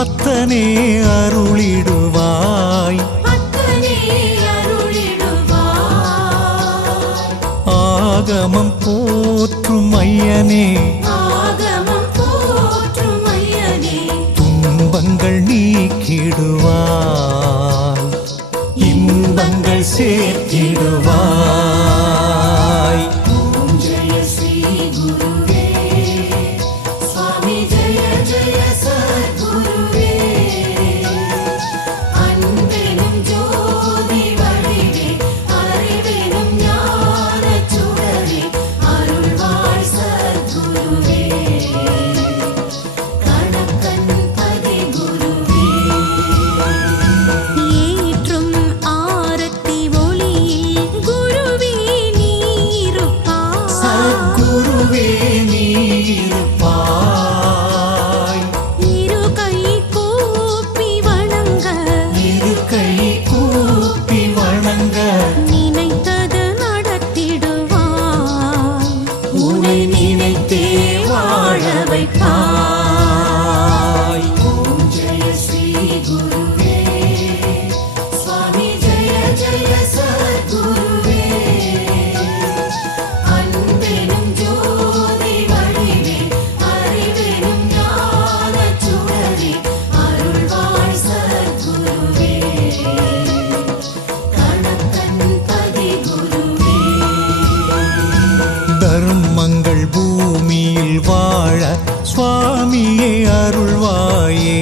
அத்தனே அருளிடுவாய் ஆகமம் போற்றும் ஐயனே துன்பங்கள் நீக்கிடுவாய் இன்பங்கள் சேர்த்திடுவாய் நினைத்தே வாழ வைப்பாய். ஓம் ஜெய ஸ்ரீ குருவே சுவாமி ஜெய ஜெய சத்குருவே அன்பெனும் ஜோதி வடிவே அறிவெனும் ஞானச் சுடரே அருள்வாய் சத்குருவே கணக்கன் பதி குருவே. தர்மங்கள் பூமியில் வாழ சுவாமியே அருள்வாயே.